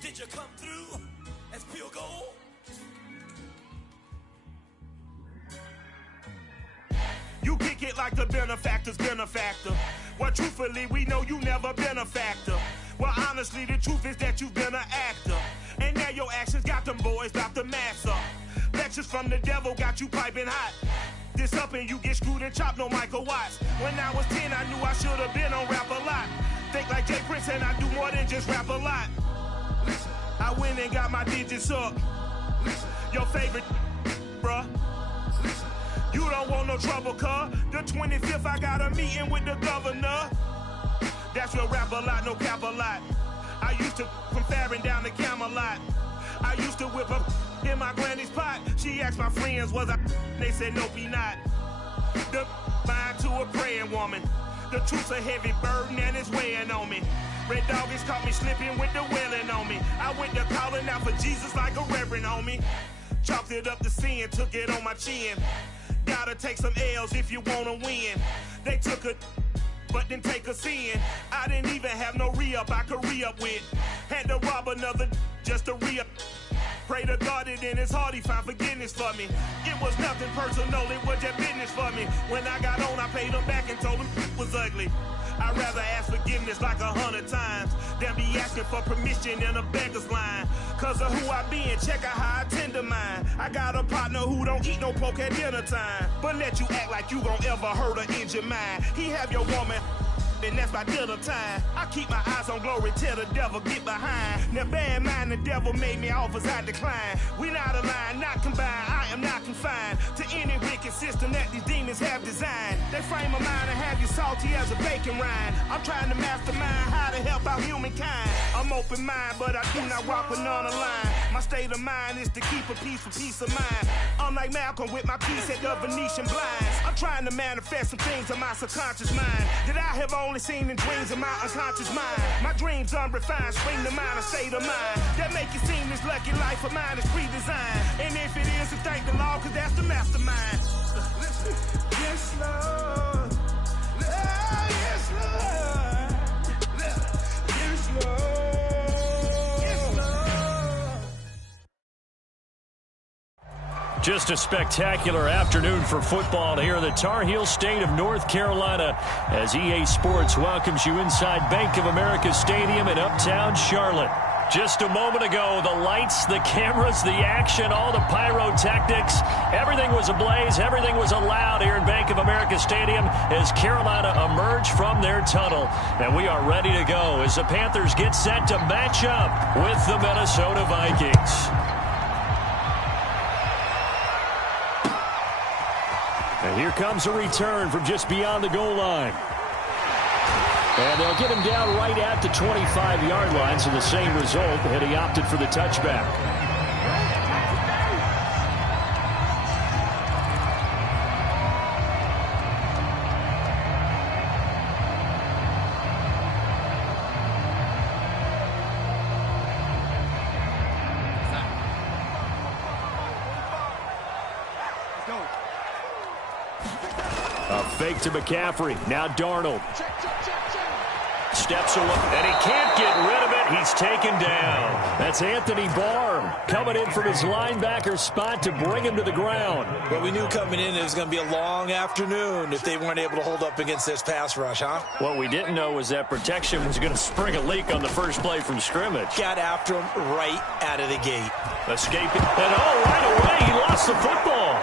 Did you come through as pure gold? You kick it like the benefactor's benefactor. Well, truthfully, we know you never been a factor. Well, honestly, the truth is that you've been an actor. And now your actions got them boys about to mass up. Lectures from the devil got you piping hot. This up and you get screwed and chopped, no Michael Watts. When I was 10, I knew I should have been on Rap a Lot. Think like Jay Prince and I do more than just rap a lot. I went and got my digits up. Your favorite, bruh. You don't want no trouble, cuz. The 25th, I got a meeting with the governor. That's real rap a lot, no cap a lot. I used to from Farron down to Camelot. I used to whip up in my granny's pot. She asked my friends, was I? They said, nope, he not. The mind to a praying woman. The truth's a heavy burden and it's weighing on me. Red Doggies caught me slipping with the wailing on me. I went to calling out for Jesus like a reverend on me. Chalked it up to sin, took it on my chin. Gotta take some L's if you wanna win. They took a but didn't take a sin. I didn't even have no re-up I could re-up with. Had to rob another just to re-up. Pray to God that in his heart he found forgiveness for me. It was nothing personal, it was just business for me. When I got on, I paid him back and told him it was ugly. I'd rather ask forgiveness like 100 times than be asking for permission in a beggar's line. Cause of who I be and check out how I tend to mine. I got a partner who don't eat no pork at dinner time, but let you act like you gon' ever hurt or injure mine. He have your woman and that's by dinner time. I keep my eyes on glory till the devil get behind. Now bear in mind the devil made me offers I decline. We not aligned, not combined, I am not confined to any wicked system that these demons have designed. They frame a mind and have you salty as a bacon rind. I'm trying to mastermind how to help out humankind. I'm open mind, but I do not walk with none aligned. My state of mind is to keep a peace for peace of mind. Unlike Malcolm with my piece at the Venetian blinds. I'm trying to manifest some things in my subconscious mind that I have only seen in dreams in my unconscious mind. My dreams unrefined, spring to mind, a state of mind that make it seem this lucky life of mine is pre-designed. And if it is, then thank the Lord, cause that's the mastermind. Yes, Lord. Yes, Lord. Yes, Lord. Just a spectacular afternoon for football here in the Tar Heel state of North Carolina as EA Sports welcomes you inside Bank of America Stadium in Uptown Charlotte. Just a moment ago, the lights, the cameras, the action, all the pyrotechnics, everything was ablaze, everything was allowed here in Bank of America Stadium as Carolina emerged from their tunnel. And we are ready to go as the Panthers get set to match up with the Minnesota Vikings. And here comes a return from just beyond the goal line. And they'll get him down right at the 25-yard line, so the same result, and he opted for the touchback. A fake to McCaffrey. Now Darnold. Steps away, and he can't get rid of it. He's taken down. That's Anthony Barr coming in from his linebacker spot to bring him to the ground. Well, we knew coming in it was going to be a long afternoon if they weren't able to hold up against this pass rush, huh? What we didn't know was that protection was going to spring a leak on the first play from scrimmage. Got after him right out of the gate. Escaping, and right away he lost the football.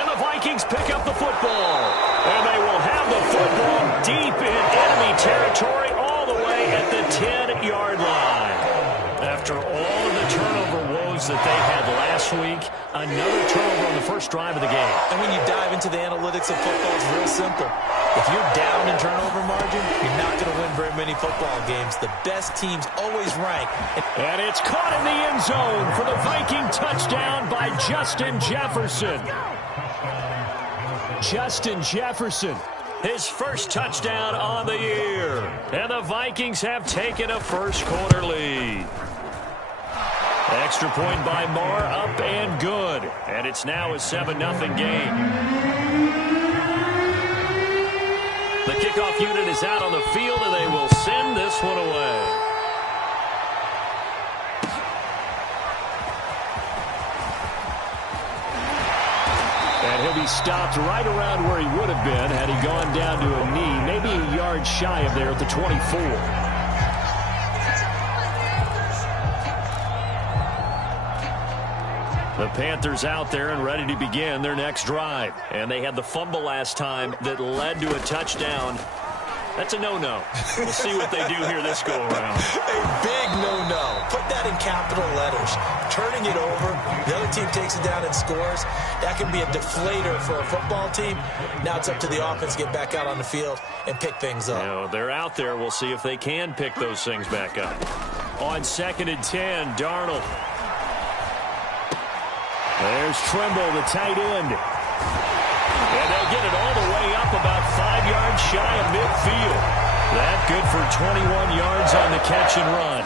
And the Vikings pick up the football. And they will have the football deep in enemy territory all the way at the 10-yard line. After all of the turnover woes that they had last week, another turnover on the first drive of the game. And when you dive into the analytics of football, it's real simple. If you're down in turnover margin, you're not going to win very many football games. The best teams always rank. And it's caught in the end zone for the Viking touchdown by Justin Jefferson. Justin Jefferson, his first touchdown on the year. And the Vikings have taken a first-quarter lead. Extra point by Moore, up and good. And it's now a 7-0 game. The kickoff unit is out on the field, and they will send this one away. And he'll be stopped right around where he would have been had he gone down to a knee, maybe a yard shy of there at the 24. The Panthers out there and ready to begin their next drive. And they had the fumble last time that led to a touchdown. That's a no-no. We'll see what they do here this go-around. A big no-no. Put that in capital letters. Turning it over, the other team takes it down and scores. That can be a deflator for a football team. Now it's up to the offense to get back out on the field and pick things up. You know, they're out there. We'll see if they can pick those things back up. On 2nd and 10, Darnold. There's Trimble, the tight end. And they'll get it all the way up about 5 yards shy of midfield. That good for 21 yards on the catch and run.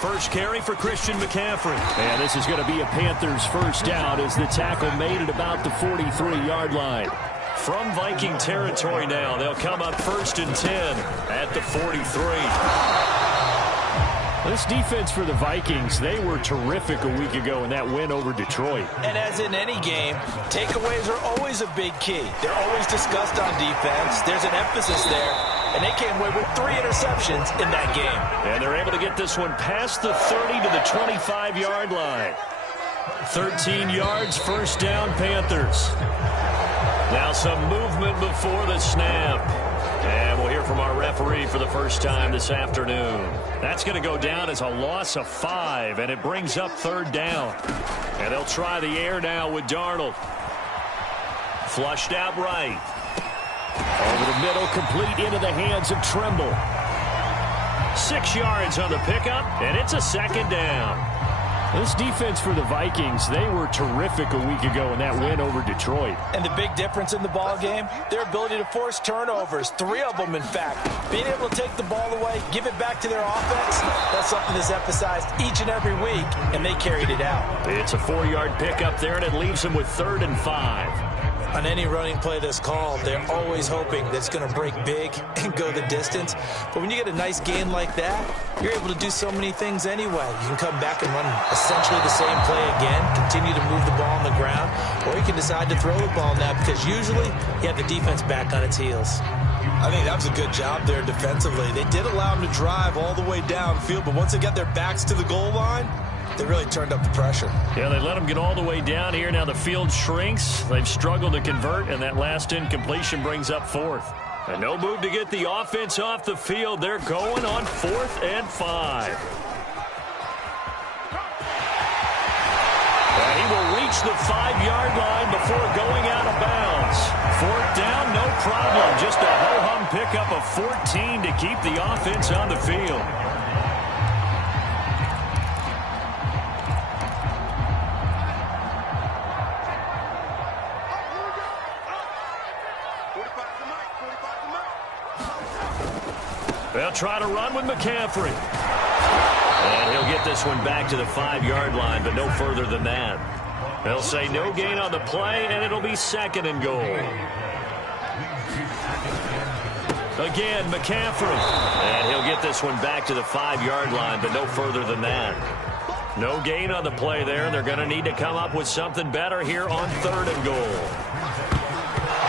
First carry for Christian McCaffrey. And this is going to be a Panthers first down as the tackle made at about the 43-yard line. From Viking territory now, they'll come up 1st and 10 at the 43. This defense for the Vikings, they were terrific a week ago in that win over Detroit. And as in any game, takeaways are always a big key. They're always discussed on defense. There's an emphasis there. And they came away with 3 interceptions in that game. And they're able to get this one past the 30 to the 25-yard line. 13 yards, first down, Panthers. Now some movement before the snap. And we'll hear from our referee for the first time this afternoon. That's going to go down as a loss of 5, and it brings up 3rd down. And they'll try the air now with Darnold. Flushed out right. Over the middle, complete into the hands of Trimble. 6 yards on the pickup, and it's a 2nd down. This defense for the Vikings, they were terrific a week ago in that win over Detroit. And the big difference in the ball game, their ability to force turnovers, 3 of them in fact. Being able to take the ball away, give it back to their offense, that's something that's emphasized each and every week, and they carried it out. It's a 4-yard pickup there, and it leaves them with 3rd and 5. On any running play that's called, they're always hoping that it's going to break big and go the distance. But when you get a nice gain like that, you're able to do so many things anyway. You can come back and run essentially the same play again, continue to move the ball on the ground, or you can decide to throw the ball now because usually you have the defense back on its heels. I think that was a good job there defensively. They did allow them to drive all the way downfield, but once they got their backs to the goal line, they really turned up the pressure. Yeah, they let them get all the way down here. Now the field shrinks. They've struggled to convert, and that last incompletion brings up 4th. And no move to get the offense off the field. They're going on 4th and 5. And he will reach the 5-yard line before going out of bounds. 4th down, no problem. Just a ho-hum pickup of 14 to keep the offense on the field. They'll try to run with Mccaffrey. And he'll get this one back to the 5-yard line, but no further than that. They'll say no gain on the play, and it'll be 2nd and goal. Again, Mccaffrey. And he'll get this one back to the 5-yard line, but no further than that. No gain on the play there. They're going to need to come up with something better here on 3rd and goal.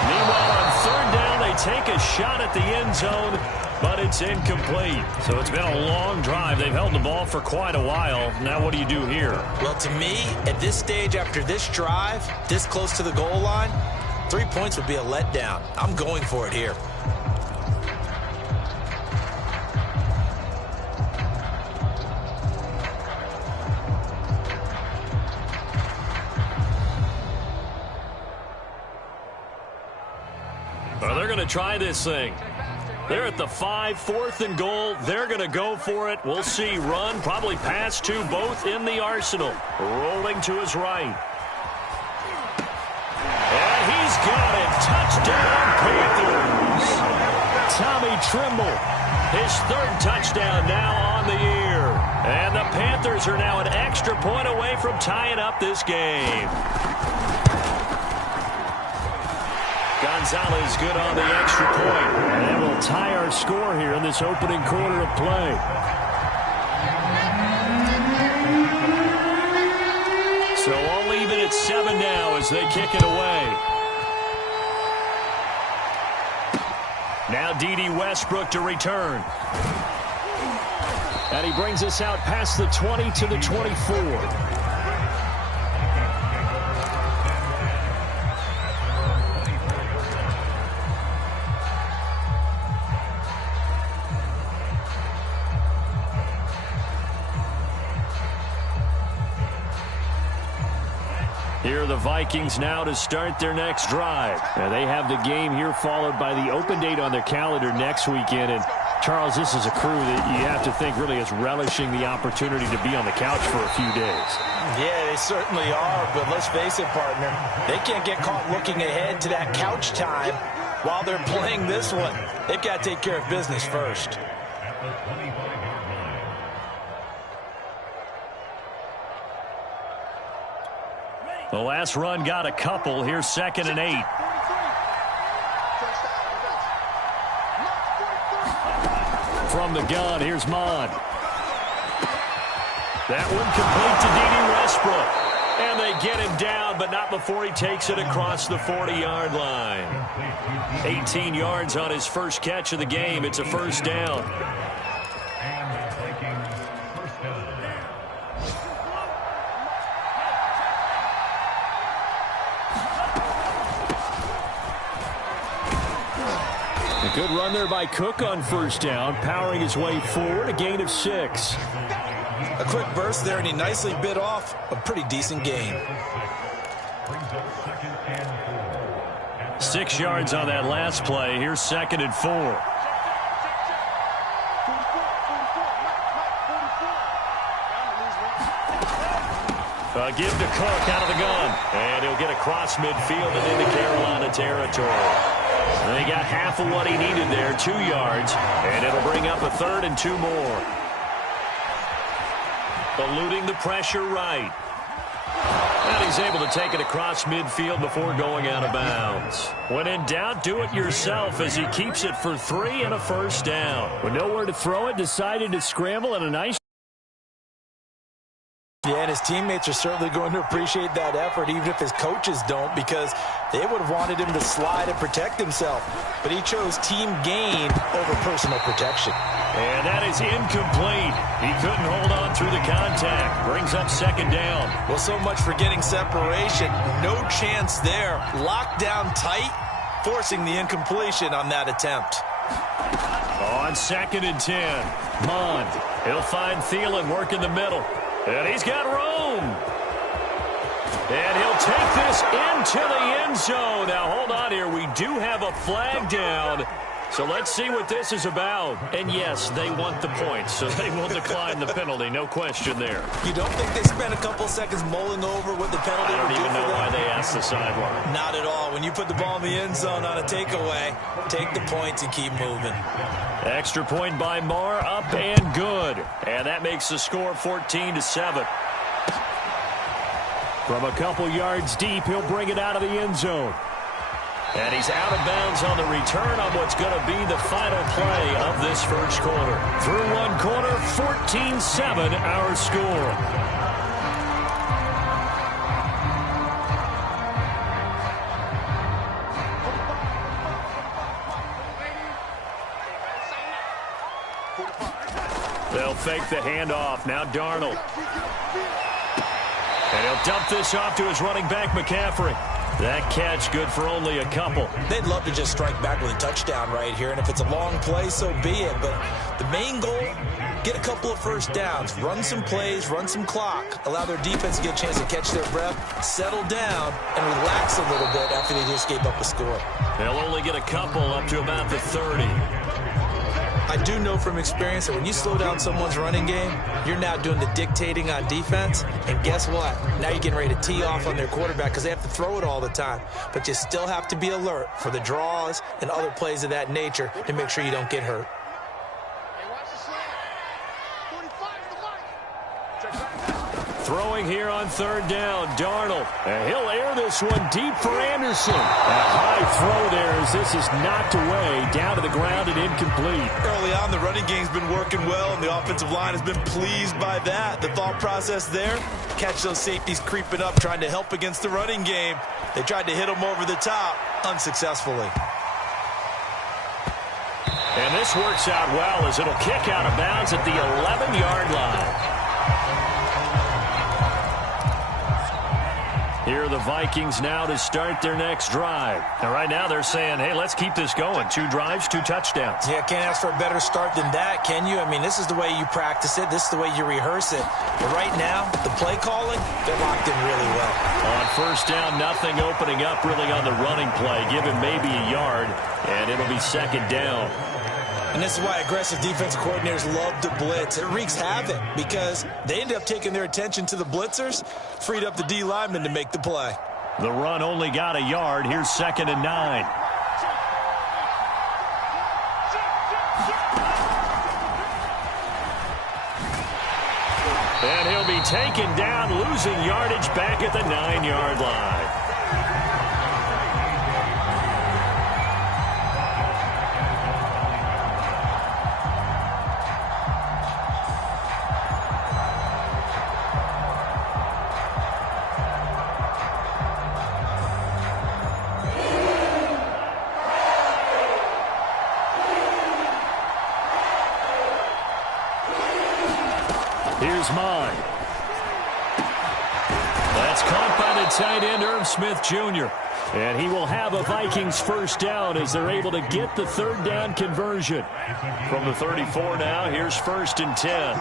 Meanwhile, on 3rd down, they take a shot at the end zone, but it's incomplete. So it's been a long drive. They've held the ball for quite a while. Now what do you do here? Well, to me, at this stage after this drive, this close to the goal line, 3 points would be a letdown. I'm going for it here. Well, they're going to try this thing. They're at the 5, 4th and goal. They're going to go for it. We'll see. Run, probably pass to both in the arsenal. Rolling to his right. And he's got it. Touchdown, Panthers. Tommy Trimble, his 3rd touchdown now on the year. And the Panthers are now an extra point away from tying up this game. Gonzalez good on the extra point. And we'll tie our score here in this opening quarter of play. it's 7 now as they kick it away. Now D.D. Westbrook to return. And he brings us out past the 20 to the 24. Here are the Vikings now to start their next drive. And they have the game here followed by the open date on their calendar next weekend. And Charles, this is a crew that you have to think really is relishing the opportunity to be on the couch for a few days. Yeah, they certainly are, but let's face it, partner. They can't get caught looking ahead to that couch time while they're playing this one. They've got to take care of business first. The last run got a couple. Here's 2nd and 8. From the gun, here's Mond. That one complete to D.D. Westbrook. And they get him down, but not before he takes it across the 40-yard line. 18 yards on his first catch of the game. It's a first down. A good run there by Cook on first down, powering his way forward, a gain of 6. A quick burst there, and he nicely bit off a pretty decent gain. 6 yards on that last play. Here's 2nd and 4. Give to Cook out of the gun. And he'll get across midfield and into Carolina territory. And he got half of what he needed there, 2 yards. And it'll bring up a 3rd and 2 more. Eluding the pressure right. And he's able to take it across midfield before going out of bounds. When in doubt, do it yourself as he keeps it for 3 and a first down. With nowhere to throw it, decided to scramble and a nice. Yeah, and his teammates are certainly going to appreciate that effort, even if his coaches don't, because they would have wanted him to slide and protect himself. But he chose team gain over personal protection. And that is incomplete. He couldn't hold on through the contact. Brings up 2nd down. Well, so much for getting separation. No chance there. Locked down tight, forcing the incompletion on that attempt. On 2nd and 10. Mond. He'll find Thielen working the middle. And he's got room. And he'll take this into the end zone. Now, hold on here. We do have a flag down. So let's see what this is about. And, yes, they want the points, so they will decline the penalty. No question there. You don't think they spent a couple seconds mulling over what the penalty would do for them? I don't even know why they asked the sideline. Not at all. When you put the ball in the end zone on a takeaway, take the points and keep moving. Extra point by Marr, up and good. And that makes the score 14-7. From a couple yards deep, he'll bring it out of the end zone. And he's out of bounds on the return on what's going to be the final play of this first quarter. Through one quarter, 14-7 our score. They'll fake the handoff. Now Darnold. And he'll dump this off to his running back, McCaffrey. That catch good for only a couple. They'd love to just strike back with a touchdown right here, and if it's a long play, so be it. But the main goal, get a couple of first downs, run some plays, run some clock, allow their defense to get a chance to catch their breath, settle down, and relax a little bit after they just gave up a score. They'll only get a couple up to about the 30. I do know from experience that when you slow down someone's running game, you're now doing the dictating on defense. And guess what? Now you're getting ready to tee off on their quarterback because they have to throw it all the time. But you still have to be alert for the draws and other plays of that nature to make sure you don't get hurt. Throwing here on third down, Darnold. And he'll air this one deep for Anderson. A high throw there as this is knocked away, down to the ground and incomplete. Early on, the running game's been working well, and the offensive line has been pleased by that. The thought process there, catch those safeties creeping up, trying to help against the running game. They tried to hit them over the top, unsuccessfully. And this works out well as it'll kick out of bounds at the 11-yard line. Here are the Vikings now to start their next drive. And right now they're saying, hey, let's keep this going. 2 drives, 2 touchdowns. Yeah, can't ask for a better start than that, can you? I mean, this is the way you practice it. This is the way you rehearse it. But right now, the play calling, they're locked in really well. On first down, nothing opening up really on the running play. Give him maybe a yard, and it'll be second down. And this is why aggressive defensive coordinators love to blitz. It wreaks havoc because they end up taking their attention to the blitzers, freed up the D lineman to make the play. The run only got a yard. Here's 2nd and 9. And he'll be taken down, losing yardage back at the 9-yard line. Here's mine. That's caught by the tight end, Irv Smith Jr. And he will have a Vikings first down as they're able to get the third down conversion. From the 34 now, here's 1st and 10.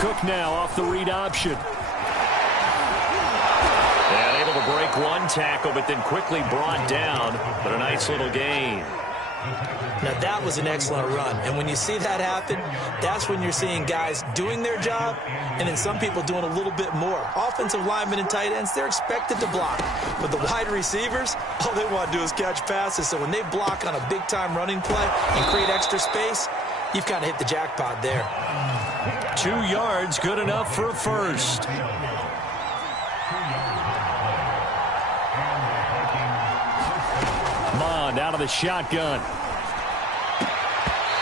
Cook now off the read option. And able to break one tackle, but then quickly brought down. But a nice little gain. Now, that was an excellent run. And when you see that happen, that's when you're seeing guys doing their job and then some people doing a little bit more. Offensive linemen and tight ends, they're expected to block. But the wide receivers, all they want to do is catch passes. So when they block on a big-time running play and create extra space, you've kind of hit the jackpot there. 2 yards, good enough for a first. Mond out of the shotgun.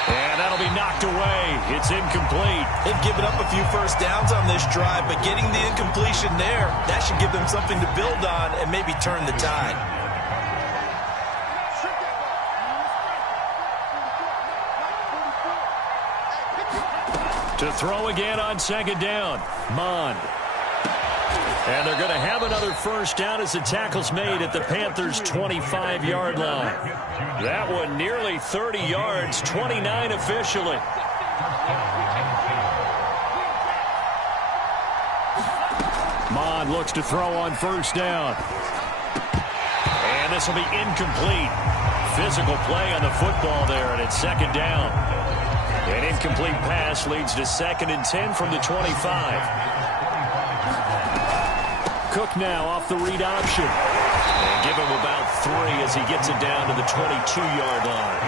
And that'll be knocked away. It's incomplete. They've given up a few first downs on this drive, but getting the incompletion there, that should give them something to build on and maybe turn the tide. To throw again on 2nd down. Mond. And they're going to have another first down as the tackle's made at the Panthers' 25-yard line. That one nearly 30 yards, 29 officially. Mond looks to throw on first down. And this will be incomplete. Physical play on the football there, and it's 2nd down. An incomplete pass leads to 2nd and 10 from the 25. Cook now off the read option. And give him about 3 as he gets it down to the 22-yard line.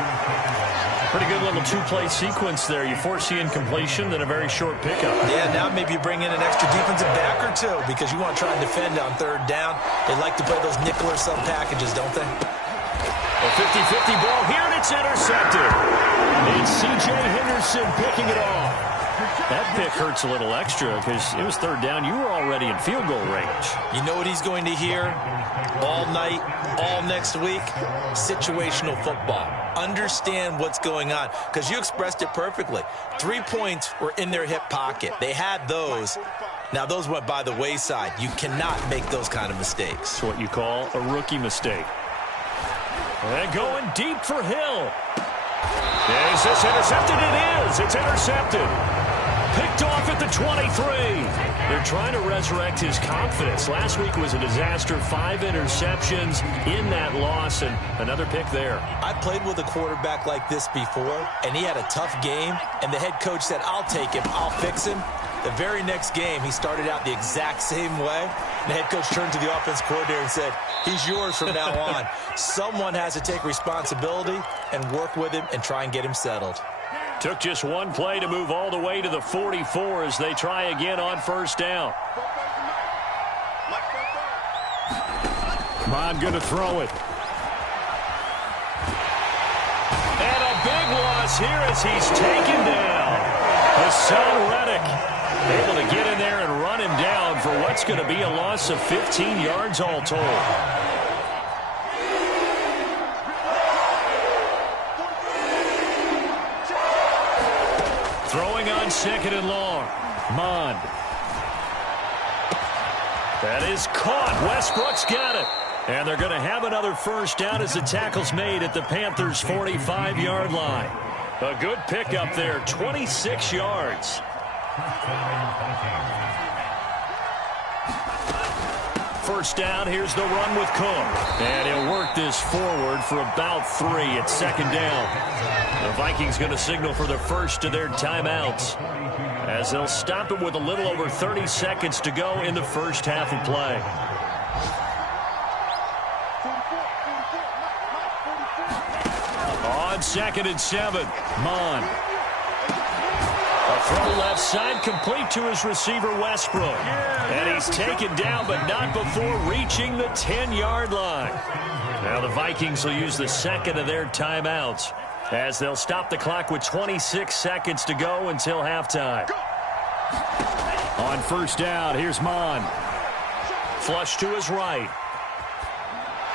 Pretty good little 2-play sequence there. You force the incompletion, then a very short pickup. Yeah, now maybe you bring in an extra defensive back or 2 because you want to try and defend on 3rd down. They like to play those nickel or sub packages, don't they? A 50-50 ball here, and it's intercepted. It's C.J. Henderson picking it off. That pick hurts a little extra because it was 3rd down. You were already in field goal range. You know what he's going to hear all night, all next week? Situational football. Understand what's going on because you expressed it perfectly. 3 points were in their hip pocket. They had those. Now, those went by the wayside. You cannot make those kind of mistakes. It's what you call a rookie mistake. And going deep for Hill. Is this intercepted? It is. It's intercepted. Picked off at the 23. They're trying to resurrect his confidence. Last week was a disaster. 5 interceptions in that loss, and another pick there. I played with a quarterback like this before, and he had a tough game, and the head coach said, I'll take him, I'll fix him. The very next game, he started out the exact same way. The head coach turned to the offense coordinator and said, he's yours from now on. Someone has to take responsibility and work with him and try and get him settled. Took just one play to move all the way to the 44 as they try again on first down. Mon going to throw it. And a big loss here as he's taken down. Hassan Reddick able to get in there and run him down for what's going to be a loss of 15 yards all told. Throwing on second and long. Mond. That is caught. Westbrook's got it. And they're going to have another first down as the tackle's made at the Panthers' 45-yard line. A good pickup there, 26 yards. First down, here's the run with Cook. And he'll work this forward for about 3 at second down. The Vikings going to signal for the first of their timeouts, as they'll stop it with a little over 30 seconds to go in the first half of play. On 2nd and 7, Mon. A throw left side, complete to his receiver, Westbrook. And he's taken down, but not before reaching the 10-yard line. Now the Vikings will use the second of their timeouts, as they'll stop the clock with 26 seconds to go until halftime. On first down, here's Mon. Flush to his right.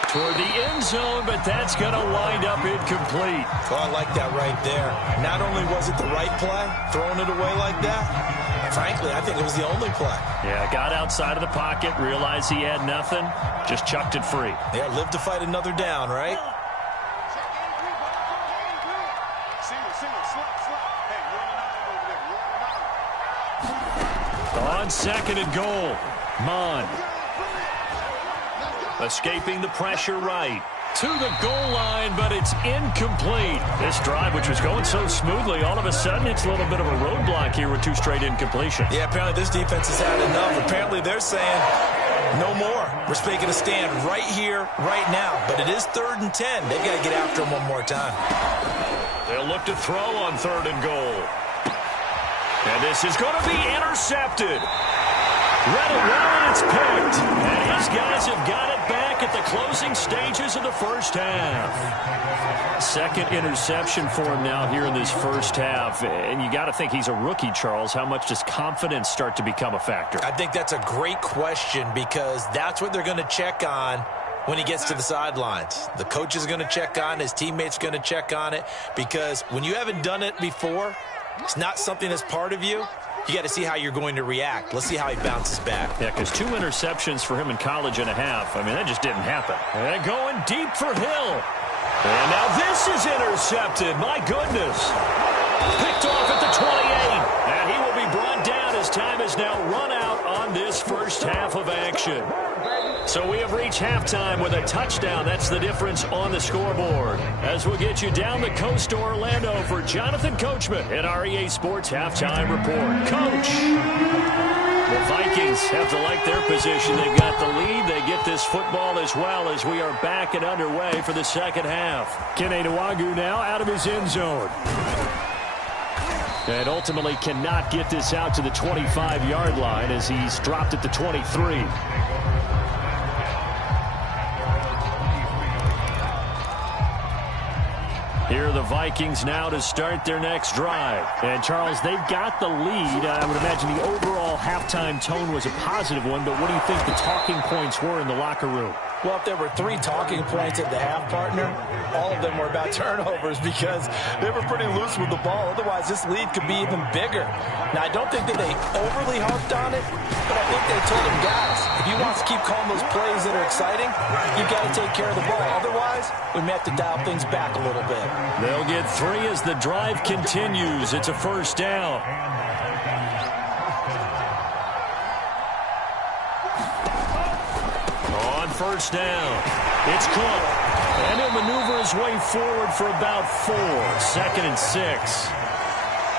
Toward the end zone, but that's going to wind up incomplete. Oh, I like that right there. Not only was it the right play, throwing it away like that, frankly, I think it was the only play. Yeah, got outside of the pocket, realized he had nothing, just chucked it free. Yeah, live to fight another down, right? On 2nd and goal, Mon. Escaping the pressure right. To the goal line, but it's incomplete. This drive, which was going so smoothly, all of a sudden it's a little bit of a roadblock here with 2 straight incompletions. Yeah, apparently this defense has had enough. Apparently they're saying, no more. We're making a stand right here, right now. But it is 3rd and 10. They've got to get after him one more time. They'll look to throw on 3rd and goal. And this is going to be intercepted. Read it well, and it's picked. And his guys have got it back at the closing stages of the first half. Second interception for him now here in this first half. And you got to think he's a rookie, Charles. How much does confidence start to become a factor? I think that's a great question, because that's what they're going to check on when he gets to the sidelines. The coach is going to check on, his teammates going to check on it, because when you haven't done it before, it's not something that's part of you. You got to see how you're going to react. Let's see how he bounces back. Yeah, because 2 interceptions for him in college and a half. I mean, that just didn't happen. And going deep for Hill. And now this is intercepted. My goodness. Picked off at the 28. And he will be brought down as time is now run out on this first half of action. So we have reached halftime with a touchdown. That's the difference on the scoreboard. As we'll get you down the coast to Orlando for Jonathan Coachman at our EA Sports Halftime Report. Coach, the Vikings have to like their position. They've got the lead. They get this football as well as we are back and underway for the second half. Kene Nwangwu now out of his end zone. And ultimately cannot get this out to the 25-yard line as he's dropped at the 23. Here are the Vikings now to start their next drive. And, Charles, they've got the lead. I would imagine the overall halftime tone was a positive one, but what do you think the talking points were in the locker room? Well, if there were 3 talking points at the half, partner, all of them were about turnovers, because they were pretty loose with the ball. Otherwise, this lead could be even bigger. Now, I don't think that they overly harped on it, but I think they told them, guys, if you want to keep calling those plays that are exciting, you've got to take care of the ball. Otherwise, we may have to dial things back a little bit. They'll get 3 as the drive continues. It's a first down. First down. It's Cook. And he'll maneuver his way forward for about 4. 2nd and 6.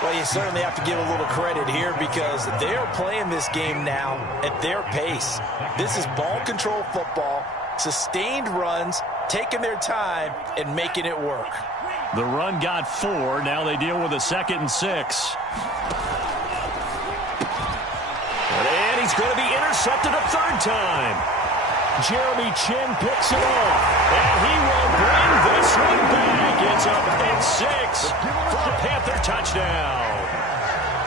Well, you certainly have to give a little credit here, because they are playing this game now at their pace. This is ball control football, sustained runs, taking their time, and making it work. The run got 4. Now they deal with a 2nd and 6. And he's going to be intercepted a 3rd time. Jeremy Chin picks it off. And he will bring this one back. It's up at 6 for a Panther touchdown.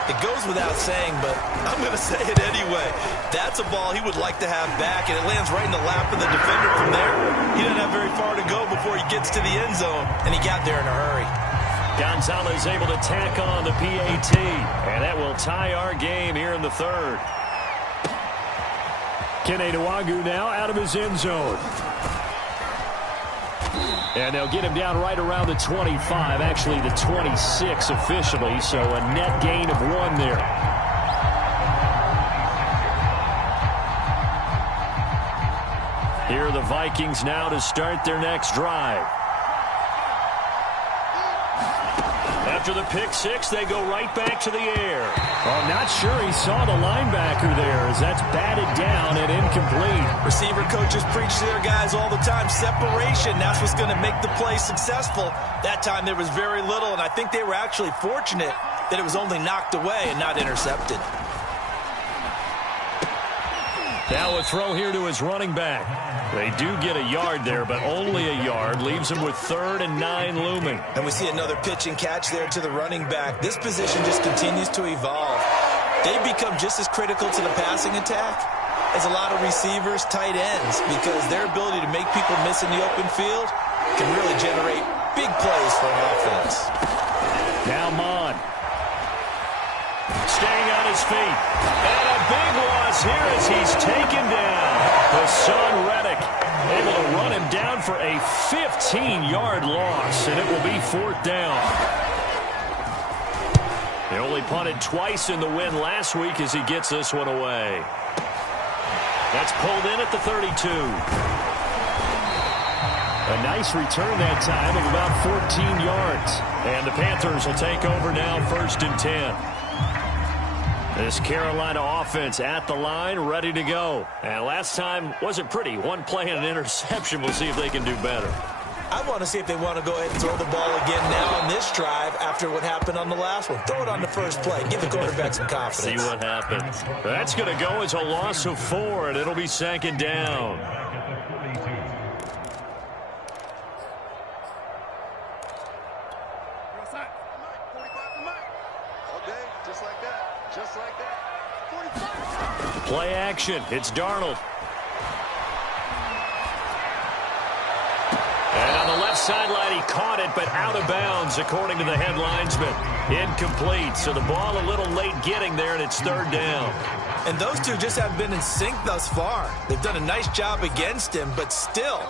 It goes without saying, but I'm going to say it anyway. That's a ball he would like to have back, and it lands right in the lap of the defender from there. He doesn't have very far to go before he gets to the end zone, and he got there in a hurry. Gonzalez able to tack on the PAT, and that will tie our game here in the 3rd. Kene Nwagu now out of his end zone. And they'll get him down right around the 25, actually the 26 officially, so a net gain of 1 there. Here are the Vikings now to start their next drive. After the pick 6, they go right back to the air. Well, not sure he saw the linebacker there as that's batted down and incomplete. Receiver coaches preach to their guys all the time. Separation, that's what's going to make the play successful. That time there was very little, and I think they were actually fortunate that it was only knocked away and not intercepted. Now a throw here to his running back. They do get a yard there, but only a yard. Leaves him with 3rd and 9 looming. And we see another pitch and catch there to the running back. This position just continues to evolve. They become just as critical to the passing attack as a lot of receivers, tight ends, because their ability to make people miss in the open field can really generate big plays for an offense. Now Mon. Staying on his feet. And a big loss here as he's taken down. Hassan Reddick able to run him down for a 15-yard loss, and it will be 4th down. They only punted twice in the win last week as he gets this one away. That's pulled in at the 32. A nice return that time of about 14 yards. And the Panthers will take over now 1st and 10. This Carolina offense at the line, ready to go. And last time wasn't pretty. 1 play and an interception. We'll see if they can do better. I want to see if they want to go ahead and throw the ball again now on this drive after what happened on the last one. Throw it on the first play. Give the quarterback some confidence. See what happens. That's going to go as a loss of 4, and it'll be 2nd down. Play action. It's Darnold. And on the left sideline, he caught it, but out of bounds, according to the head linesman. Incomplete. So the ball a little late getting there, and it's 3rd down. And those two just haven't been in sync thus far. They've done a nice job against him, but still,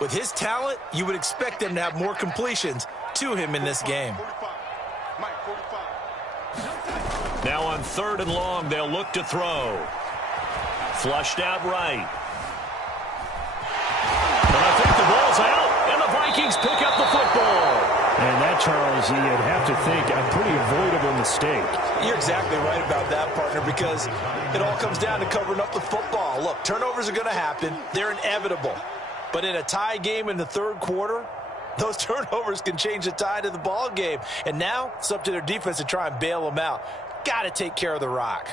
with his talent, you would expect them to have more completions to him in this game. Now on 3rd and long, they'll look to throw. Flushed out right. And I think the ball's out, and the Vikings pick up the football. And that, Charles, you'd have to think a pretty avoidable mistake. You're exactly right about that, partner, because it all comes down to covering up the football. Look, turnovers are going to happen. They're inevitable. But in a tie game in the 3rd quarter, those turnovers can change the tide of the ball game. And now it's up to their defense to try and bail them out. Got to take care of the rock.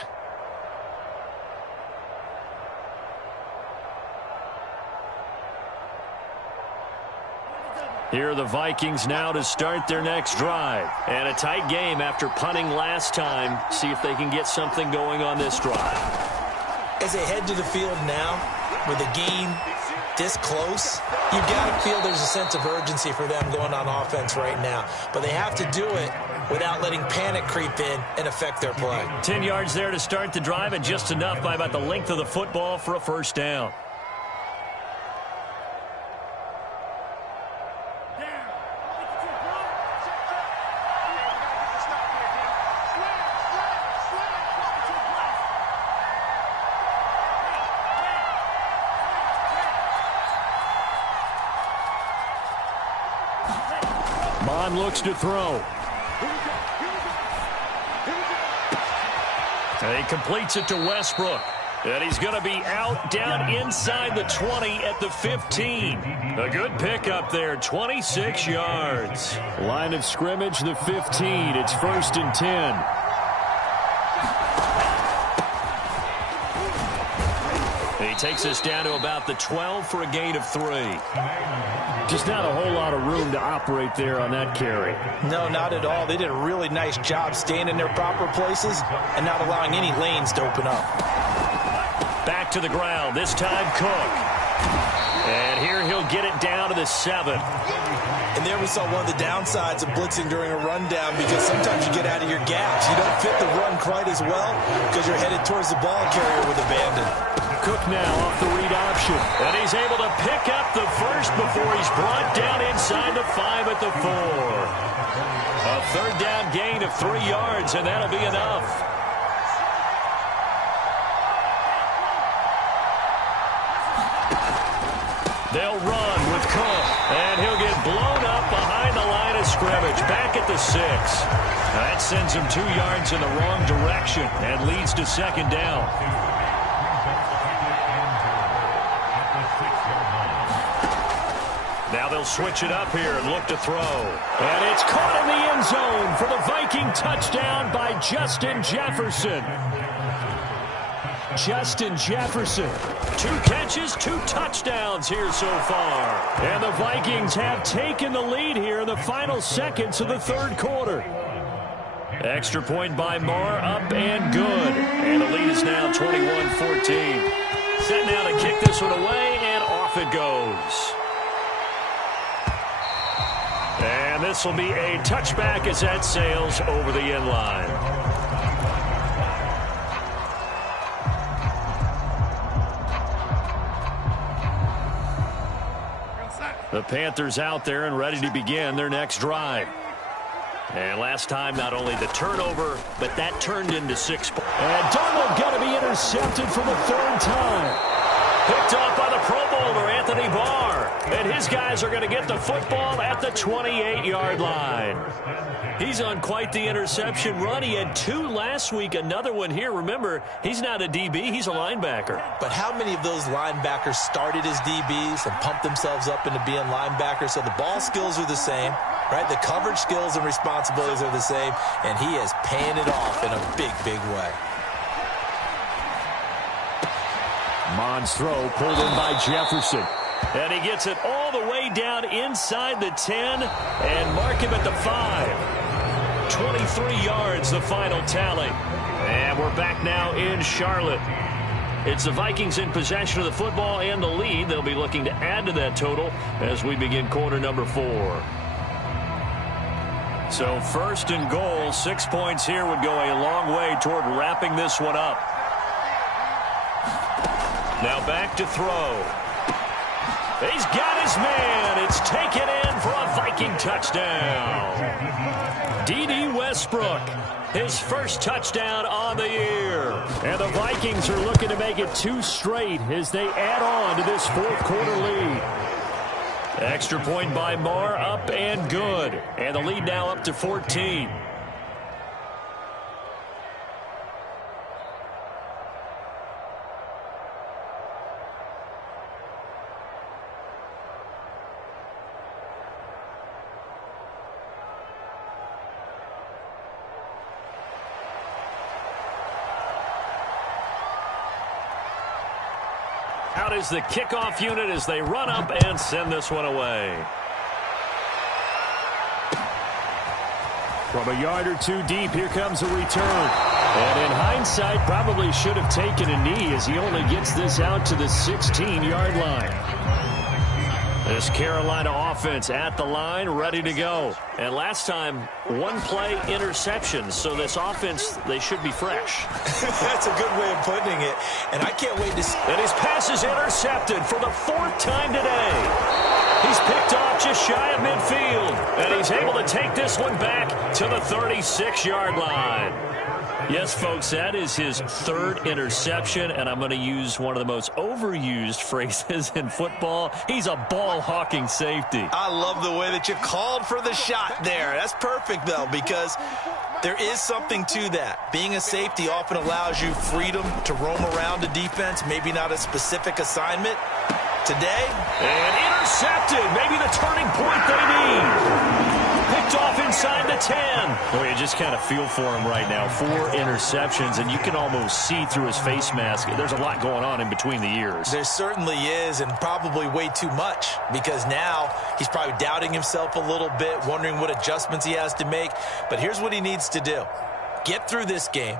Here are the Vikings now to start their next drive. And a tight game after punting last time. See if they can get something going on this drive. As they head to the field now, with the game this close, you got to feel there's a sense of urgency for them going on offense right now. But they have to do it without letting panic creep in and affect their play. 10 yards there to start the drive, and just enough by about the length of the football for a 1st down. Mon looks to throw. And he completes it to Westbrook. And he's going to be out down inside the 20 at the 15. A good pickup there, 26 yards. Line of scrimmage, the 15. It's 1st and 10. He takes us down to about the 12 for a gain of 3. Just not a whole lot of room to operate there on that carry. No, not at all. They did a really nice job staying in their proper places and not allowing any lanes to open up. Back to the ground, this time Cook. And here he'll get it down to the 7. And there we saw one of the downsides of blitzing during a rundown, because sometimes you get out of your gaps. You don't fit the run quite as well because you're headed towards the ball carrier with abandon. Cook now off the read option. And he's able to pick up the first before he's brought down inside the 5 at the 4. A 3rd down gain of 3 yards, and that'll be enough. They'll run with Cook, and he'll get blown up behind the line of scrimmage, back at the 6. That sends him 2 yards in the wrong direction and leads to 2nd down. Now they'll switch it up here and look to throw. And it's caught in the end zone for the Viking touchdown by Justin Jefferson. Justin Jefferson. 2 catches, 2 touchdowns here so far. And the Vikings have taken the lead here in the final seconds of the 3rd quarter. Extra point by Marr, up and good. And the lead is now 21-14. Set now to kick this one away, and off it goes. And this will be a touchback as that sails over the end line. The Panthers out there and ready to begin their next drive. And last time, not only the turnover, but that turned into 6 points. And Darnold going to be intercepted for the 3rd time. Picked off by the Pro Bowler, Anthony Barr. And his guys are going to get the football at the 28-yard line. He's on quite the interception run. He had 2 last week, another one here. Remember, he's not a DB, he's a linebacker. But how many of those linebackers started as DBs and pumped themselves up into being linebackers? So the ball skills are the same, right? The coverage skills and responsibilities are the same, and he is paying it off in a big, big way. Mond's throw pulled in by Jefferson. And he gets it all the way down inside the 10 and mark him at the 5. 23 yards, the final tally. And we're back now in Charlotte. It's the Vikings in possession of the football and the lead. They'll be looking to add to that total as we begin quarter number 4. So 1st and goal, 6 points here would go a long way toward wrapping this one up. Now back to throw. He's got his man. It's taken in for a Viking touchdown. D.D. Westbrook, his first touchdown on the year. And the Vikings are looking to make it 2 straight as they add on to this 4th quarter lead. Extra point by Marr, up and good. And the lead now up to 14. Out is the kickoff unit as they run up and send this one away. From a yard or 2 deep, here comes a return. And in hindsight, probably should have taken a knee as he only gets this out to the 16-yard line. This Carolina offense at the line, ready to go. And last time, 1 play interception. So this offense, they should be fresh. That's a good way of putting it. And I can't wait to see. And his pass is intercepted for the 4th time today. He's picked off just shy of midfield. And he's able to take this one back to the 36-yard line. Yes, folks, that is his 3rd interception, and I'm going to use one of the most overused phrases in football. He's a ball-hawking safety. I love the way that you called for the shot there. That's perfect, though, because There is something to that. Being a safety often allows you freedom to roam around the defense, maybe not a specific assignment. Today, and intercepted. Maybe the turning point they need. Picked off inside the 10. Boy, you just kind of feel for him right now. 4 interceptions, and you can almost see through his face mask. There's a lot going on in between the ears. There certainly is, and probably way too much, because now he's probably doubting himself a little bit, wondering what adjustments he has to make. But here's what he needs to do. Get through this game,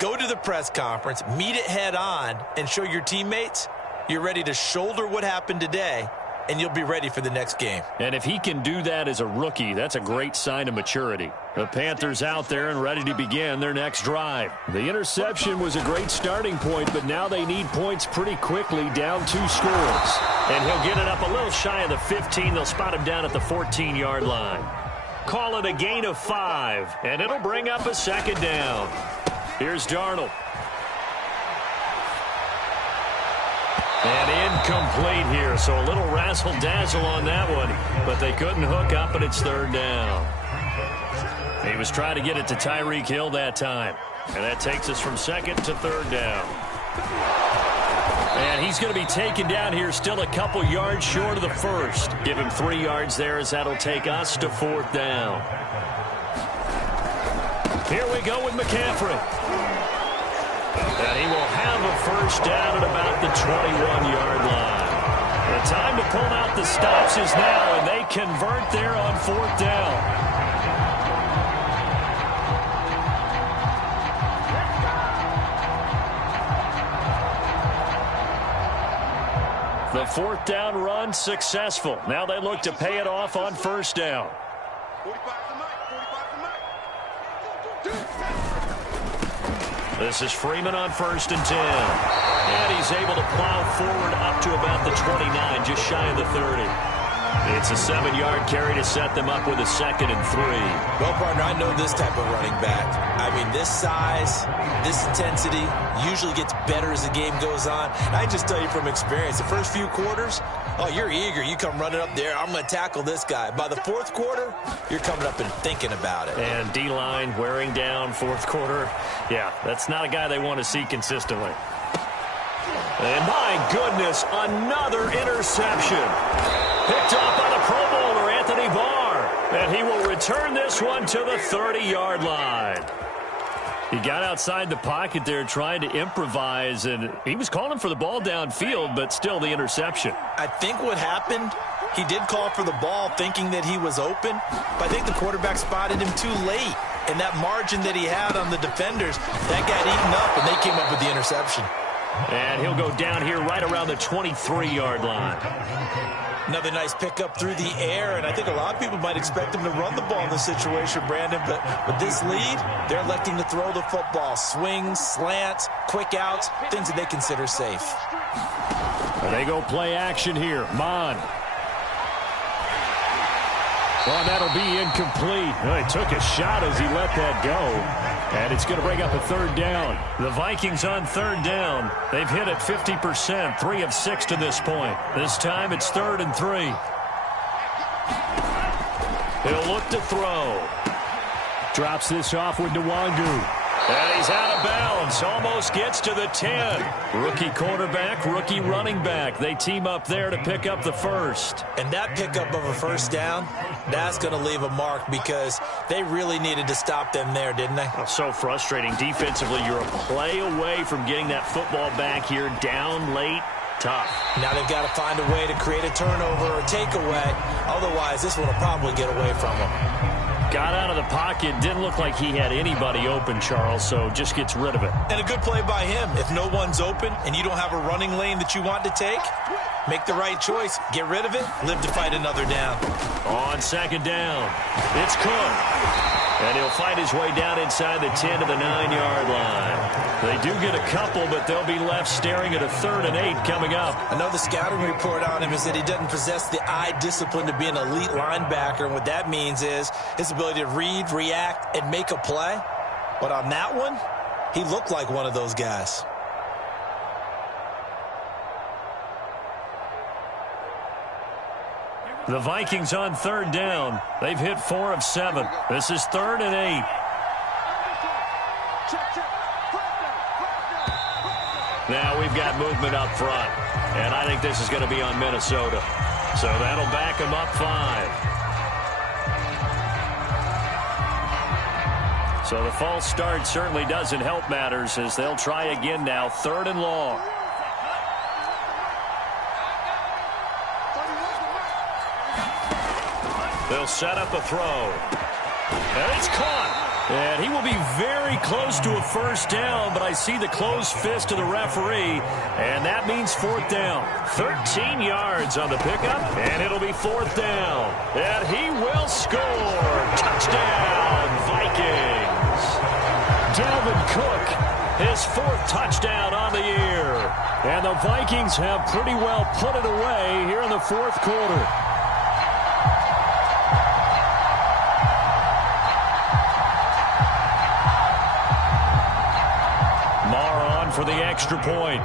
go to the press conference, meet it head on, and show your teammates you're ready to shoulder what happened today, and you'll be ready for the next game. And if he can do that as a rookie, that's a great sign of maturity. The Panthers out there and ready to begin their next drive. The interception was a great starting point, but now they need points pretty quickly, down 2 scores. And he'll get it up a little shy of the 15. They'll spot him down at the 14-yard line. Call it a gain of 5, and it'll bring up a second down. Here's Darnold. And incomplete here, so a little razzle-dazzle on that one, but they couldn't hook up, and it's 3rd down. He was trying to get it to Tyreek Hill that time, and that takes us from 2nd to 3rd down. And he's going to be taken down here, still a couple yards short of the 1st. Give him 3 yards there, as that'll take us to 4th down. Here we go with McCaffrey. And he will have a 1st down at about the 21-yard line. The time to pull out the stops is now, and they convert there on 4th down. The 4th down run successful. Now they look to pay it off on 1st down. This is Freeman on 1st and 10. And he's able to plow forward up to about the 29, just shy of the 30. It's a 7-yard carry to set them up with a 2nd and 3. Well, partner, I know this type of running back. I mean, this size, this intensity usually gets better as the game goes on. And I just tell you from experience, the first few quarters, oh, you're eager. You come running up there, I'm going to tackle this guy. By the 4th quarter, you're coming up and thinking about it. And D-line wearing down 4th quarter. Yeah, that's not a guy they want to see consistently. And my goodness, another interception. Picked off by the Pro Bowler, Anthony Barr. And he will return this one to the 30-yard line. He got outside the pocket there trying to improvise, and he was calling for the ball downfield, but still the interception. I think what happened, he did call for the ball thinking that he was open, but I think the quarterback spotted him too late. And that margin that he had on the defenders, that got eaten up, and they came up with the interception. And he'll go down here right around the 23-yard line. Another nice pickup through the air, and I think a lot of people might expect him to run the ball in this situation, Brandon, but with this lead, they're electing to throw the football. Swings, slants, quick outs, things that they consider safe. And they go play action here. Mon. Well, that'll be incomplete. Well, he took a shot as he let that go. And it's going to bring up a 3rd down. The Vikings on 3rd down. They've hit it 50%, 3 of 6 to this point. This time it's 3rd and 3. He'll look to throw. Drops this off with Nwangu. And he's out of bounds. Almost gets to the 10. Rookie quarterback, rookie running back. They team up there to pick up the 1st. And that pickup of a 1st down, that's going to leave a mark because they really needed to stop them there, didn't they? Oh, so frustrating. Defensively, you're a play away from getting that football back here down late. Tough. Now they've got to find a way to create a turnover or takeaway. Otherwise, this one will probably get away from them. Got out of the pocket. Didn't look like he had anybody open, Charles, so just gets rid of it. And a good play by him. If no one's open and you don't have a running lane that you want to take, make the right choice. Get rid of it. Live to fight another down. On 2nd down, it's Cook. And he'll fight his way down inside the 10 to the 9-yard line. They do get a couple, but they'll be left staring at a 3rd and 8 coming up. Another scouting report on him is that he doesn't possess the eye discipline to be an elite linebacker. And what that means is his ability to read, react, and make a play. But on that one, he looked like one of those guys. The Vikings on 3rd down. They've hit 4 of 7. This is 3rd and 8. Now we've got movement up front, and I think this is going to be on Minnesota. So that'll back them up 5. So the false start certainly doesn't help matters as they'll try again now, 3rd and long. They'll set up a throw. And it's caught. And he will be very close to a first down, but I see the closed fist of the referee, and that means 4th down. 13 yards on the pickup, and it'll be 4th down. And he will score. Touchdown, Vikings. Dalvin Cook, his 4th touchdown on the year. And the Vikings have pretty well put it away here in the 4th quarter. For the extra point.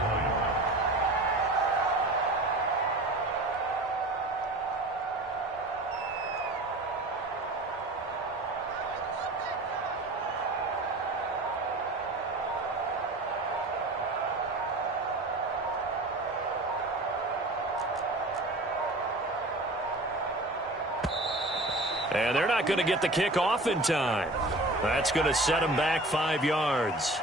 And they're not going to get the kick off in time. That's going to set them back 5 yards.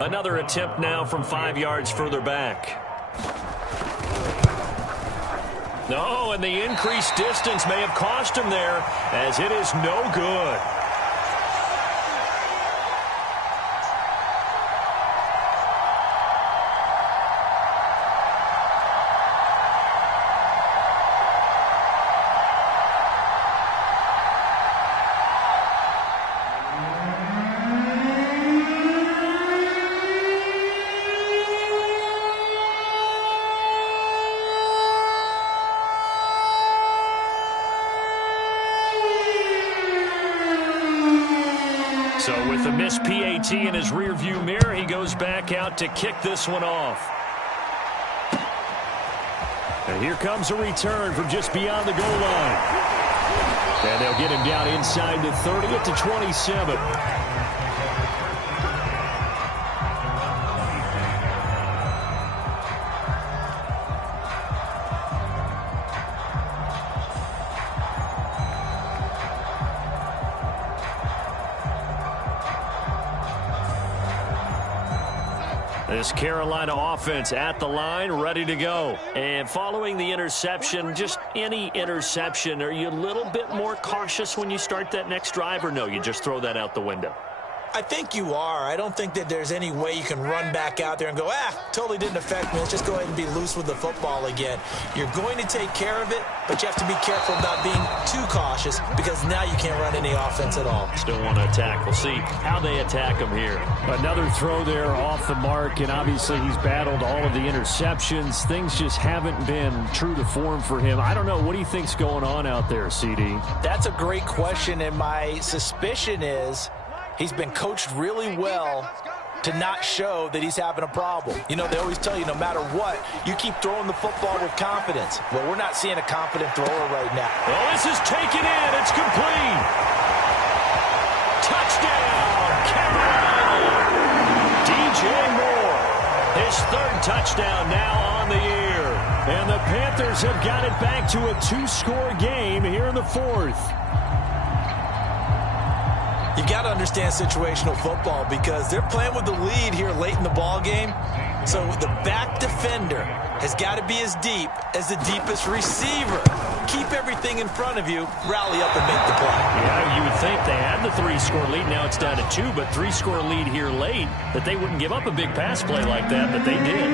Another attempt now from 5 yards further back. No, and the increased distance may have cost him there, as it is no good. So with the missed PAT in his rearview mirror, he goes back out to kick this one off. And here comes a return from just beyond the goal line. And they'll get him down inside the 30 at the 27. This Carolina offense at the line, ready to go. And following the interception, just any interception, are you a little bit more cautious when you start that next drive, or no, you just throw that out the window? I think you are. I don't think that there's any way you can run back out there and go, totally didn't affect me. Let's just go ahead and be loose with the football again. You're going to take care of it, but you have to be careful about being too cautious because now you can't run any offense at all. Still want to attack. We'll see how they attack him here. Another throw there off the mark, and obviously he's battled all of the interceptions. Things just haven't been true to form for him. I don't know. What do you think's going on out there, CD? That's a great question, and my suspicion is he's been coached really well to not show that he's having a problem. You know, they always tell you no matter what, you keep throwing the football with confidence. Well, we're not seeing a confident thrower right now. Well, this is taken in. It's complete. Touchdown, Carolina. DJ Moore, his 3rd touchdown now on the year. And the Panthers have got it back to a 2-score game here in the 4th. You got to understand situational football because they're playing with the lead here late in the ball game. So the back defender has got to be as deep as the deepest receiver. Keep everything in front of you, rally up and make the play. Yeah, you would think they had the 3-score lead. Now it's down to 2, but 3-score lead here late, that they wouldn't give up a big pass play like that, but they did.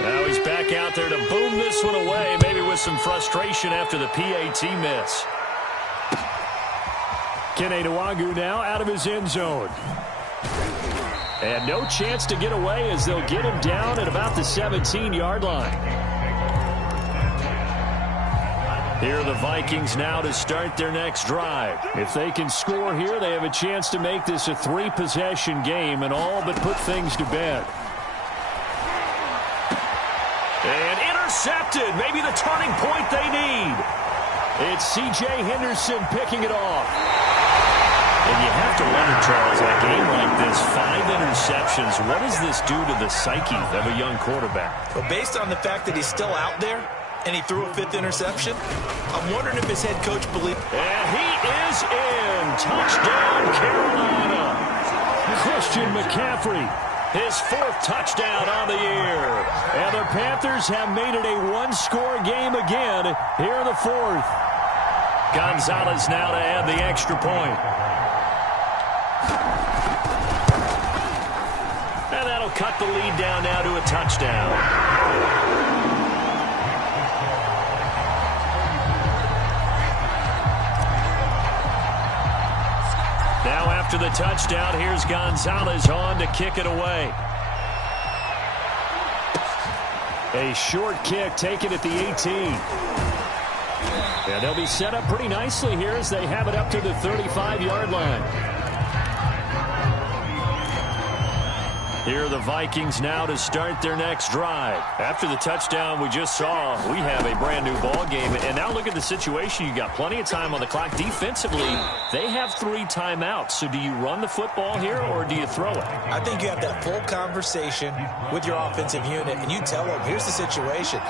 Now he's back out there to boom this one away, maybe with some frustration after the PAT miss. Kene Nwagu now out of his end zone. And no chance to get away as they'll get him down at about the 17-yard line. Here are the Vikings now to start their next drive. If they can score here, they have a chance to make this a 3-possession game and all but put things to bed. And intercepted. Maybe the turning point they need. It's C.J. Henderson picking it off. And you have to wonder, Charles, in a game like this, 5 interceptions, what does this do to the psyche of a young quarterback? Well, based on the fact that he's still out there and he threw a 5th interception, I'm wondering if his head coach believes. And he is in. Touchdown, Carolina. Christian McCaffrey, his 4th touchdown on the year. And the Panthers have made it a 1-score game again here in the 4th. Gonzalez now to add the extra point. And that'll cut the lead down now to a touchdown. Now after the touchdown, here's Gonzalez on to kick it away. A short kick taken at the 18. And they'll be set up pretty nicely here as they have it up to the 35-yard line. Here are the Vikings now to start their next drive. After the touchdown we just saw, we have a brand-new ball game. And now look at the situation. You got plenty of time on the clock. Defensively, they have 3 timeouts. So do you run the football here or do you throw it? I think you have that full conversation with your offensive unit, and you tell them, here's the situation.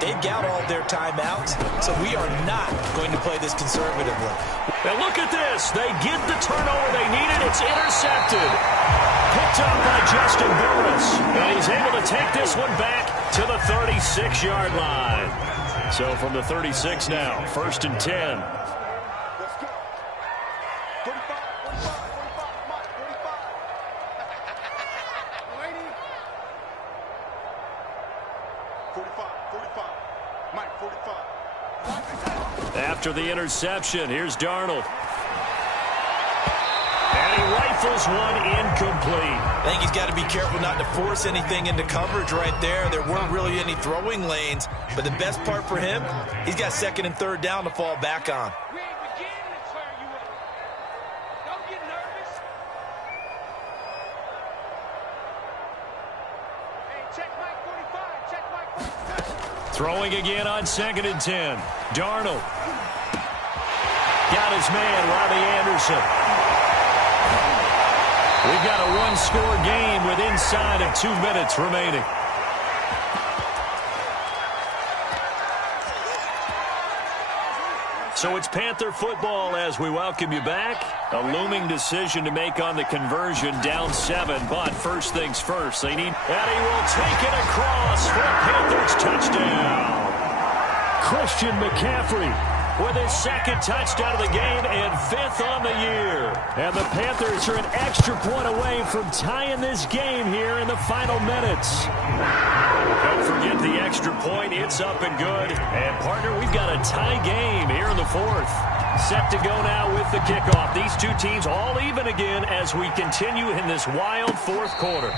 They've got all their timeouts, so we are not going to play this conservatively. And look at this. They get the turnover they needed. It's intercepted. Picked up by Justin Burris. And he's able to take this one back to the 36-yard line. So from the 36 now, 1st and 10. After the interception, here's Darnold. And he rifles one incomplete. I think he's got to be careful not to force anything into coverage right there. There weren't really any throwing lanes. But the best part for him, he's got 2nd and 3rd down to fall back on. We ain't beginning to turn you up. Don't get nervous. Hey, check Mike 45. Check Mike 45. Throwing again on 2nd and 10. Darnold. Got his man, Robbie Anderson. We've got a 1-score game with inside of 2 minutes remaining. So it's Panther football as we welcome you back. A looming decision to make on the conversion, down 7. But first things first, they need... And he will take it across for a Panthers touchdown. Christian McCaffrey with his 2nd touchdown of the game and 5th on the year. And the Panthers are an extra point away from tying this game here in the final minutes. Don't forget the extra point. It's up and good. And, partner, we've got a tie game here in the 4th. Set to go now with the kickoff. These 2 teams all even again as we continue in this wild 4th quarter.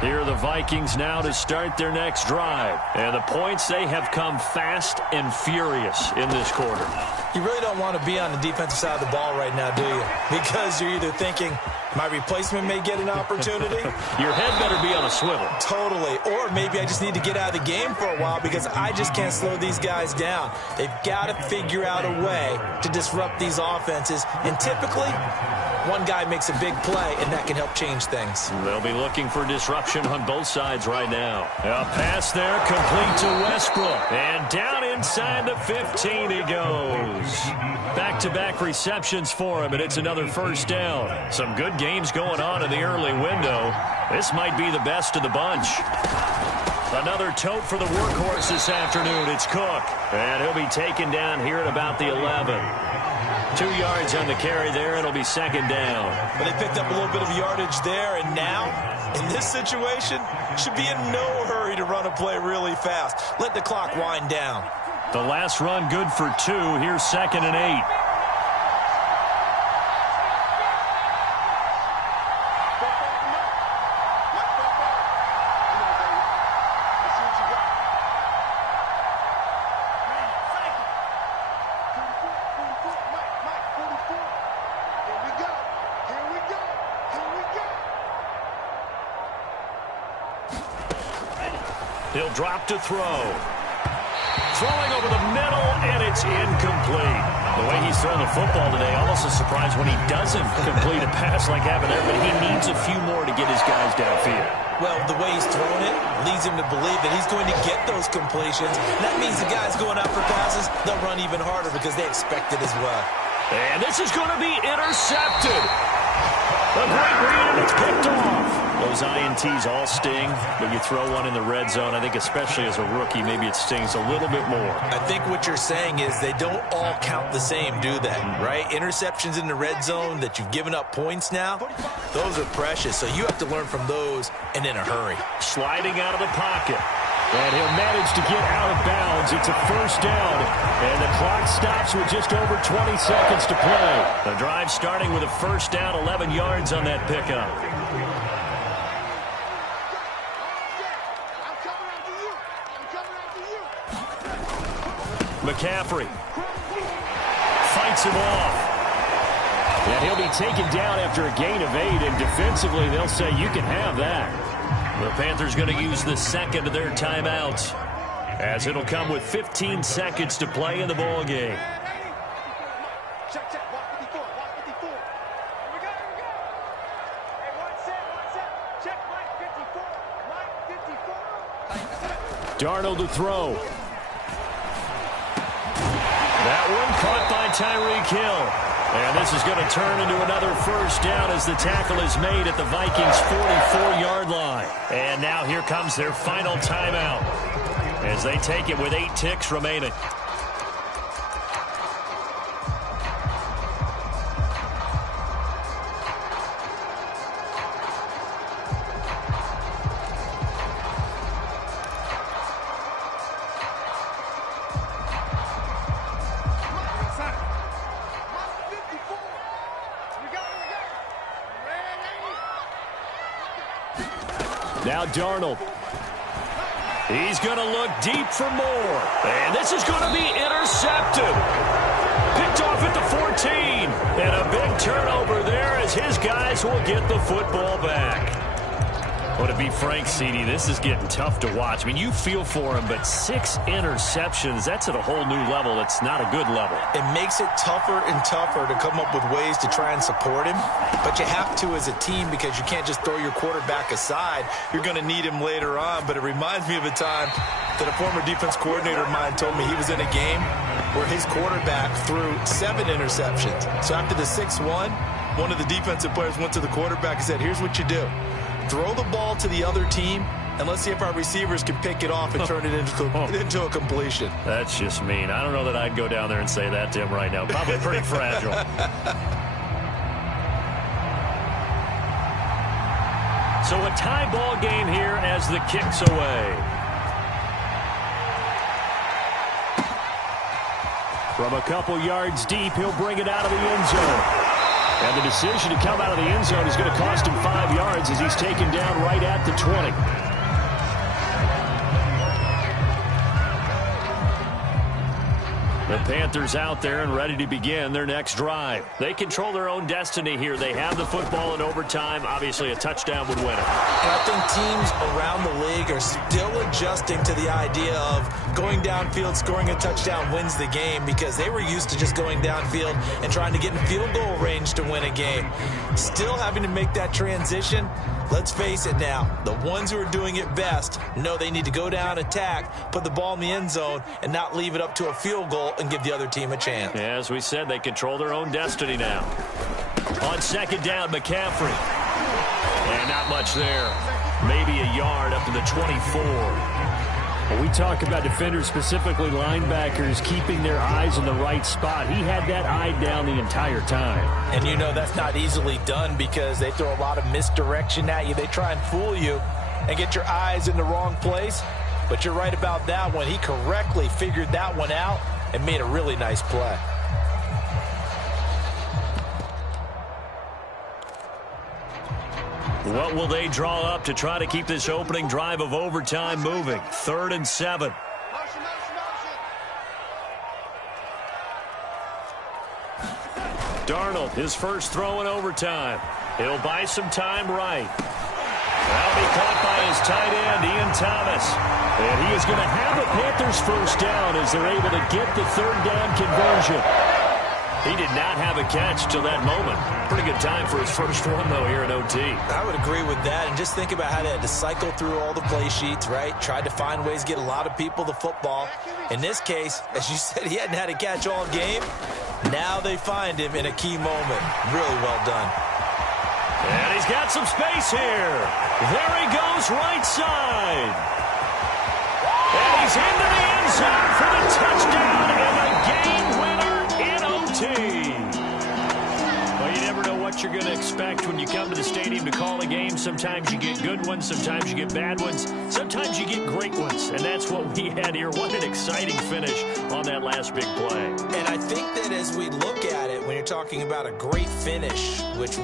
Here are the Vikings now to start their next drive. And the points, they have come fast and furious in this quarter. You really don't want to be on the defensive side of the ball right now, do you? Because you're either thinking, my replacement may get an opportunity. Your head better be on a swivel. Totally. Or maybe I just need to get out of the game for a while because I just can't slow these guys down. They've got to figure out a way to disrupt these offenses. And typically, one guy makes a big play, and that can help change things. They'll be looking for disruption on both sides right now. A pass there, complete to Westbrook. And down inside the 15 he goes. Back-to-back receptions for him, and it's another 1st down. Some good games going on in the early window. This might be the best of the bunch. Another tote for the workhorse this afternoon. It's Cook. And he'll be taken down here at about the 11. 2 yards on the carry there. It'll be second down. But they picked up a little bit of yardage there, and now, in this situation, should be in no hurry to run a play really fast. Let the clock wind down. The last run good for 2. Here's 2nd and 8. He'll drop to throw. Throwing over the middle, and it's incomplete. The way he's throwing the football today, almost a surprise when he doesn't complete a pass like happened there, but he needs a few more to get his guys downfield. Well, the way he's throwing it leads him to believe that he's going to get those completions. That means the guys going out for passes, they'll run even harder because they expect it as well. And this is going to be intercepted. A great read, and it's picked off. Those INTs all sting, but you throw one in the red zone, I think especially as a rookie, maybe it stings a little bit more. I think what you're saying is they don't all count the same, do they? Right? Interceptions in the red zone that you've given up points now, those are precious, so you have to learn from those and in a hurry. Sliding out of the pocket. And he'll manage to get out of bounds. It's a first down, and the clock stops with just over 20 seconds to play. The drive starting with a first down, 11 yards on that pickup. Mccaffrey fights him off. And he'll be taken down after a gain of 8, and defensively they'll say you can have that. The Panthers going to use the second of their timeouts, as it'll come with 15 seconds to play in the ball game. Darnold to throw. That one caught by Tyreek Hill. And this is going to turn into another first down as the tackle is made at the Vikings' 44-yard line. And now here comes their final timeout as they take it with 8 ticks remaining. Now Darnold. He's going to look deep for more. And this is going to be intercepted. Picked off at the 14. And a big turnover there as his guys will get the football back. Well, to be frank, CD, this is getting tough to watch. I mean, you feel for him, but 6 interceptions, that's at a whole new level. It's not a good level. It makes it tougher and tougher to come up with ways to try and support him. But you have to as a team because you can't just throw your quarterback aside. You're going to need him later on. But it reminds me of a time that a former defense coordinator of mine told me he was in a game where his quarterback threw 7 interceptions. So after the 6-1, one of the defensive players went to the quarterback and said, here's what you do. Throw the ball to the other team, and let's see if our receivers can pick it off and turn it into a completion. That's just mean. I don't know that I'd go down there and say that to him right now. Probably pretty fragile. So a tie ball game here as the kick's away. From a couple yards deep, he'll bring it out of the end zone. And the decision to come out of the end zone is going to cost him 5 yards as he's taken down right at the 20. The Panthers out there and ready to begin their next drive. They control their own destiny here. They have the football in overtime. Obviously, a touchdown would win it. And I think teams around the league are still adjusting to the idea of going downfield, scoring a touchdown wins the game because they were used to just going downfield and trying to get in field goal range to win a game. Still having to make that transition. Let's face it now, the ones who are doing it best know they need to go down, attack, put the ball in the end zone, and not leave it up to a field goal and give the other team a chance. Yeah, as we said, they control their own destiny now. On second down, McCaffrey. And not much there. Maybe a yard up to the 24. When we talk about defenders, specifically linebackers, keeping their eyes in the right spot, he had that eye down the entire time. And you know that's not easily done because they throw a lot of misdirection at you. They try and fool you and get your eyes in the wrong place. But you're right about that one. He correctly figured that one out and made a really nice play. What will they draw up to try to keep this opening drive of overtime moving? 3rd and 7. Darnold, his first throw in overtime. He'll buy some time right. That'll be caught by his tight end, Ian Thomas. And he is going to have a Panthers first down as they're able to get the 3rd down conversion. He did not have a catch till that moment. Pretty good time for his first one, though, here in OT. I would agree with that. And just think about how they had to cycle through all the play sheets, right? Tried to find ways to get a lot of people the football. In this case, as you said, he hadn't had a catch all game. Now they find him in a key moment. Really well done. And he's got some space here. There he goes, right side. And he's into the end zone for the touchdown and a game winner in OT. Well, you never know what you're going to expect when you come to the stadium to call a game. Sometimes you get good ones. Sometimes you get bad ones. Sometimes you get great ones. And that's what we had here. What an exciting finish on that last big play. And I think that as we look at it, when you're talking about a great finish, which